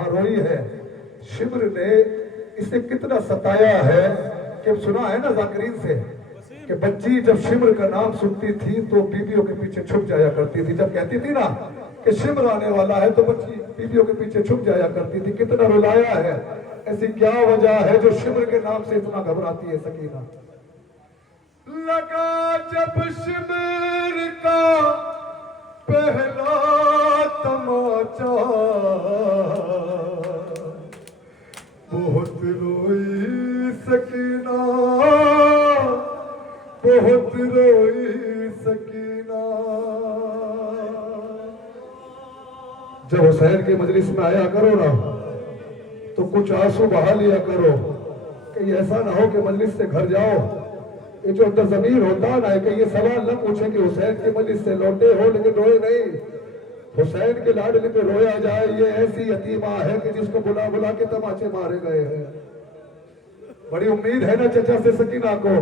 वहां रोई है। शिमर ने इसे कितना सताया है कि सुना है ना जाकिरीन से कि बच्ची जब शिमर का नाम सुनती थी तो बीबियों के पीछे छुप जाया करती थी। जब कहती थी ना कि शिमर आने वाला है तो बच्ची बीबियों के पीछे छुप जाया करती थी। कितना रुलाया है। ऐसी क्या वजह है जो शिमर के नाम से इतना घबराती है सकीना? लगा जब शिमर का पहला तमाचा, बहुत रोई सकीना, बहुत रोई सकीना। जब हुसैन की मजलिस में आया करो ना तो कुछ आंसू बहा लिया करो, कहीं ऐसा ना हो कि मजलिस से घर जाओ ये जो अंदर जमीर होता ना है कि ये सवाल न पूछे कि हुसैन की मजलिस से लौटे हो लेकिन रोए नहीं। हुसैन के लाडले पे रोया जाए, ये ऐसी यतीमा है कि जिसको बुला बुला के तमाचे मारे गए हैं। बड़ी उम्मीद है ना चचा से सकीना को।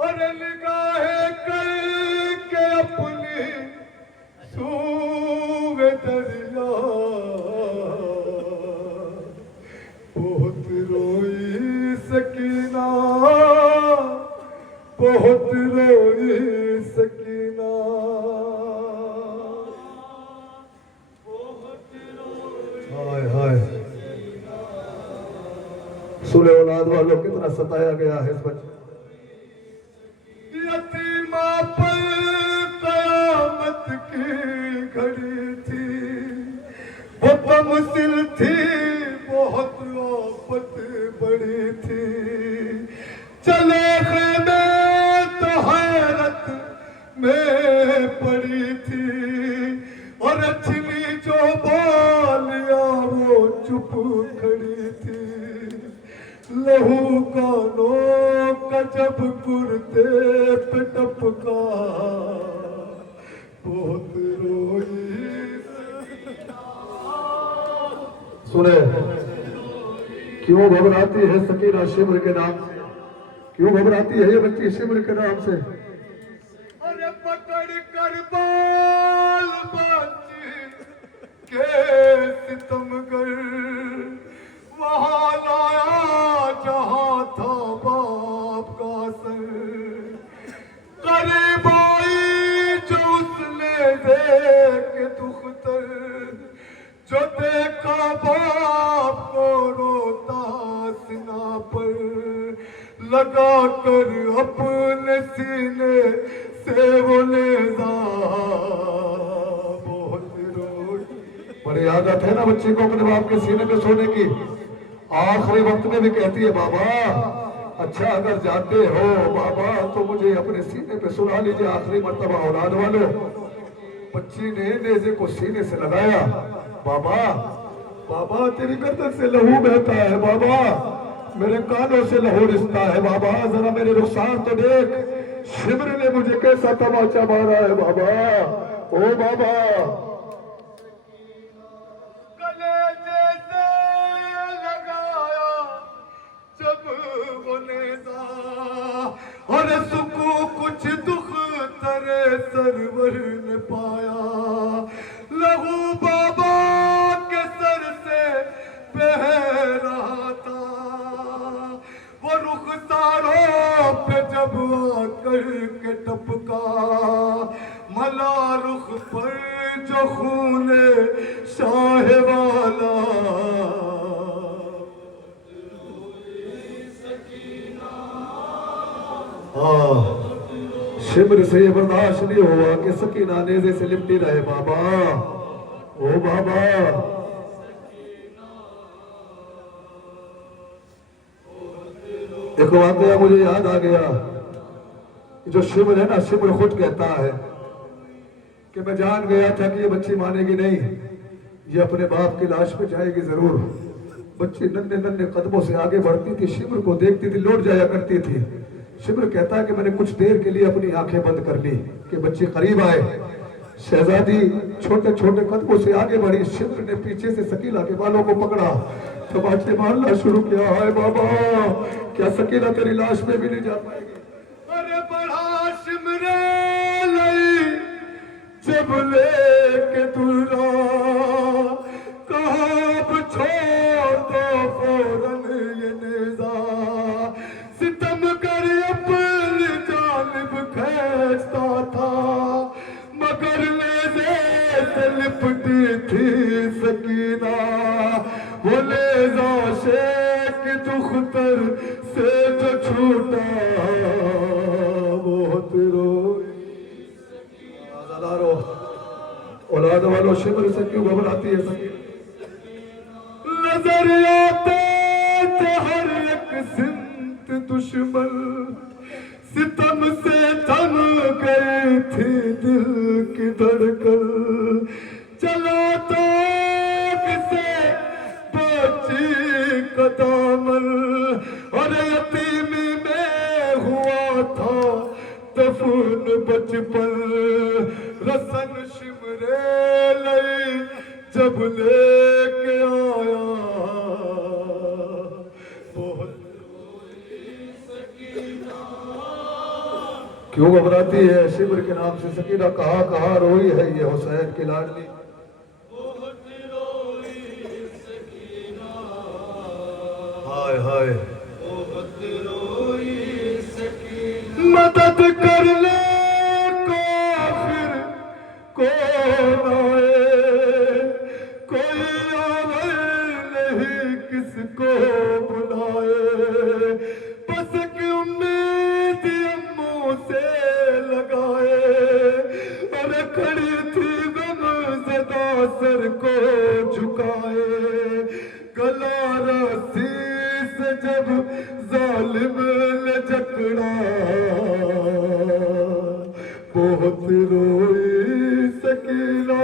और निगाहें करके अपनी सूवे दरिया, बहुत रोई सकीना, बहुत रोई सकीना, हाय हाय। सुने औलाद वालों कितना सताया गया है इस बच्चे। यतीमा पर कयामत की घड़ी थी, वो तमसिल थी, बहुत आफत बड़ी थी। चले खेमे तो हैरत में पड़ी थी, और छिली जो बालिया वो चुप खड़ी थी। लहू कानों का जब कुर्ते पे टपका, बहुत रोई। सुने क्यों घबराती है सकीना शिमर के नाम से? क्यों घबराती है ये बच्ची शिमर के नाम से? अरे पकड़ कर बाल बच्ची के सितमगर, वहां लाया जहां था बाप का सर। करीब आई जो उसने देख दुख्तर, जो देखा बाप को रोता सीना पर, लगा कर अपने सीने से वो लेजा, बहुत रोई। बड़ी आदत है ना बच्ची को अपने बाप के सीने पे सोने की। आखिरी वक्त में भी कहती है बाबा अच्छा अगर जाते हो बाबा तो मुझे अपने सीने पे सुला लीजिए आखिरी मर्तबा। औलाद वालों बच्ची ने नेज़े को सीने से लगाया। बाबा बाबा तेरी गर्दन से लहू बहता है बाबा, मेरे कानों से लहू रिश्ता है बाबा, जरा मेरे रुखसार तो देख, शिमर ने मुझे कैसा तमाचा मारा है बाबा। ओ बाबा गले जैसे लगाया जब वो नेज़ा, और सुकू कुछ दुख तरे सरवर ने पाया। लहू बाबा के सर से बह रहा था, वो रुखसारों पे जब आकर के टपका, मला रुख पर जो खूने शाह वाला। हाँ शिमर से ये बर्दाश्त नहीं हुआ कि सकीना नेज़े से लिपटी रहे बाबा। ओ बाबा एक वाकया मुझे याद आ गया। जो शिमर है ना शिमर खुद कहता है कि मैं जान गया था कि ये बच्ची मानेगी नहीं, ये अपने बाप की लाश पे जाएगी जरूर। बच्ची नन्हे नन्हे कदमों से आगे बढ़ती थी, शिमर को देखती थी, लौट जाया करती थी। शिमर कहता है कि मैंने कुछ देर के लिए अपनी आंखें बंद कर ली कि बच्ची करीब आए। शहजादी छोटे छोटे कदमों से आगे बढ़ी। शिमर ने पीछे से सकीना के बालों को पकड़ा, तमाचे मारना शुरू किया। हाय बाबा क्या सकीना तेरी लाश में भी नहीं जा पाएगी? अरे बड़ा शिमरे लई जब लेके दुरा, कहाँ सकीना वो लेज़ा शेख दुख्तर से जो छूटा बहुत रोई आज़ादारो औलाद वालों शिमर से क्यों घबराती है सकीना? नजर आते थे हर एक सिमत दुश्मन सितम से थम गई थी दिल की धड़कन चला तो किसे बची कदामन और यतीमी में हुआ था दफन बचपन रसन शिमरे लई जब लेके आया बहुत क्यों घबराती है शिमर के नाम से सकीना? कहाँ रोई है ये हुसैन की लाडली? हाय हाय मदद करने को फिर कौन आए कोई आवर नहीं किसको बुलाए बस की उम्मीद अम्मों से लगाए और खड़ी थी गमज़दा सर को झुकाए गला रस्सी से जब जालिम ने जकड़ा बहुत रोई सकीना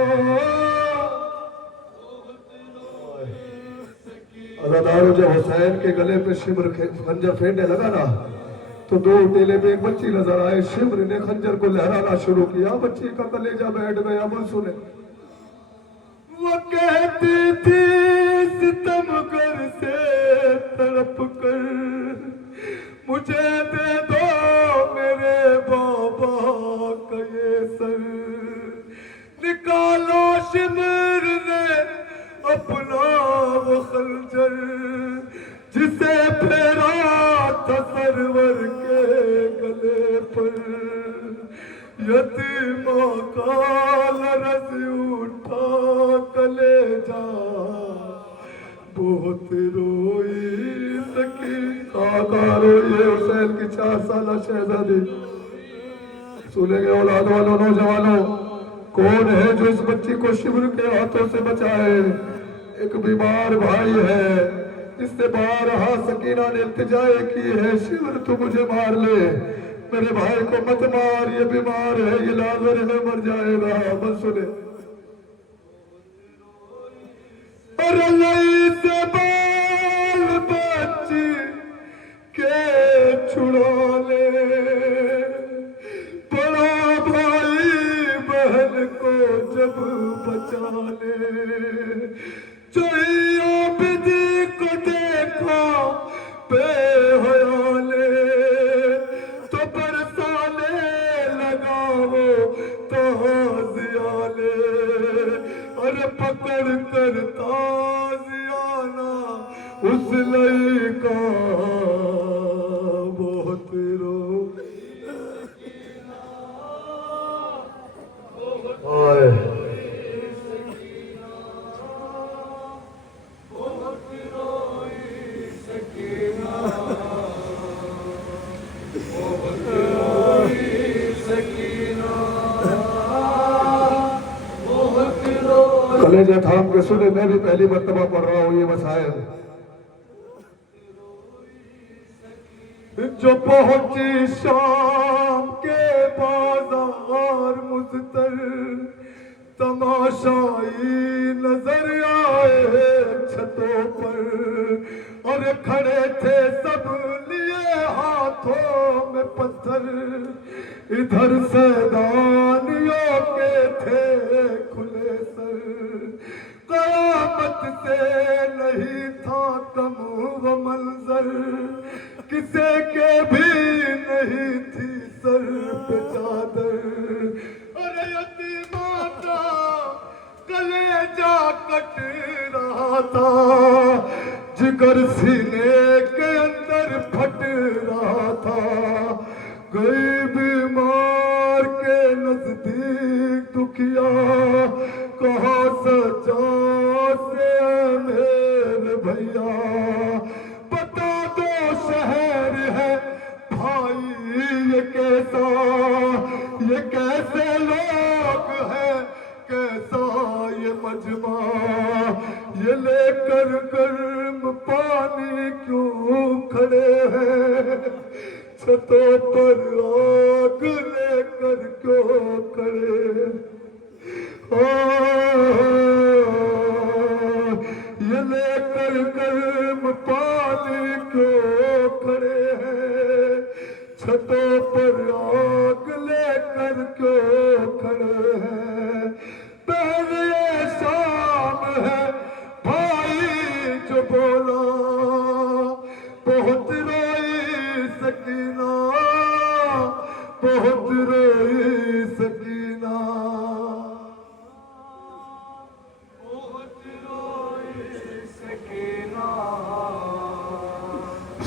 अदादारों जब हुसैन के गले पे शिमर खंजर फेंकने लगा ना तो दो टेले पे एक बच्ची नजर आए। शिमर ने खंजर को लहराना शुरू किया, बच्ची का कलेजा बैठ गया। मन सुने वो कहती थी सितमगर से तड़प कर मुझे दे दो मेरे बाबा का ये सर निकालो शिमर ने अपना वो खंजर जिसे फेरा था सरवर के गले पर यतीमा का लरज़ उठा कलेजा बहुत रोई सकीना रोई हुसैन की 4 साल शहजादी। सुनेंगे औलाद वालों, नौजवानों, कौन है जो इस बच्ची को शिमर के हाथों से बचाए? एक बीमार भाई है जिससे बारहा सकीना ने इल्तिजाएं की है, शिमर तू मुझे मार ले, मेरे भाई को मत मार, ये बीमार है, ये लाज़र में मर जाएगा। बस सुने और लई से बाल बच्ची के छुड़ा ले बड़ा भाई बहन को जब बचा ले चोइया बिदी को देखा बेहयाले तो बरसाने लगा वो ताजियाले और पकड़ कर ताजियाना उस लई का बहुत रो कलेजा थाम के सुने, मैं भी पहली मर्तबा पढ़ रहा हूँ ये मसाइल। जो पहुंची शाम के बाजार मुझतर तमाशाई नजर आए छतों पर और खड़े थे सब लिए हाथों में पत्थर इधर सैदानियों के थे खुले सर कयामत से नहीं था कम वो मंजर किसे के भी नहीं थी सर पे चादर अरे यतीमा का कलेजा कट रहा था जिगर सीने के अंदर फट रहा था गई बीमार के नजदीक दुखिया कहा सजा से भैया बता दो शहर है भाई ये कैसा, ये कैसे लोग हैं, कैसा ये मजमा, ये लेकर गर्म पानी क्यों खड़े हैं, छतों पर आग लेकर क्यों खड़े, ये लेकर गर्म पानी क्यों खड़े हैं, छतों पर आग लेकर क्यों खड़े हैं। पहले शाम है भाई जो बोला, बहुत रोई सकीना, बहुत रोई सकीना,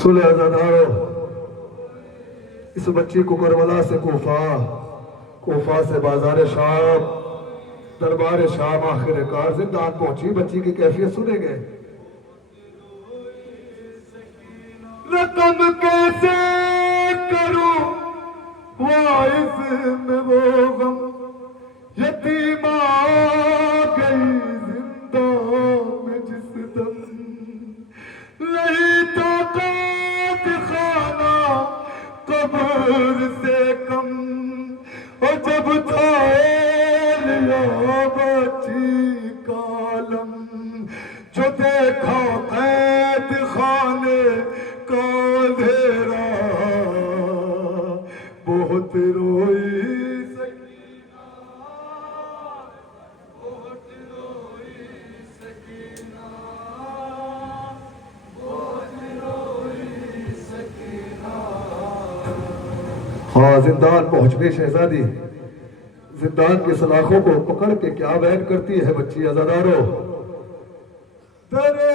सुने अज़ादारो, इस बच्ची को करबला से कोफा, कोफा से बाजार शाम, दरबार शाम, आखिरकार जिंदान पहुंची। बच्ची की कैफियत सुनेंगे। रकम कैसे करूं वाइस में वो गम, यतीमा गई जिंदा में जिस दम, नहीं तो कैद खाना कब्र से कम, और जब था लिया बच्ची कालम, जो देखा कैद खाने का अंधेरा, बहुत रोई सकीना, बहुत रोई सकीना, बहुत रोई सकीना। हाँ, जिंदान पहुंच गई शहजादी। जिंदान की सलाखों को पकड़ के क्या बयान करती है बच्ची अज़ादारो। तेरे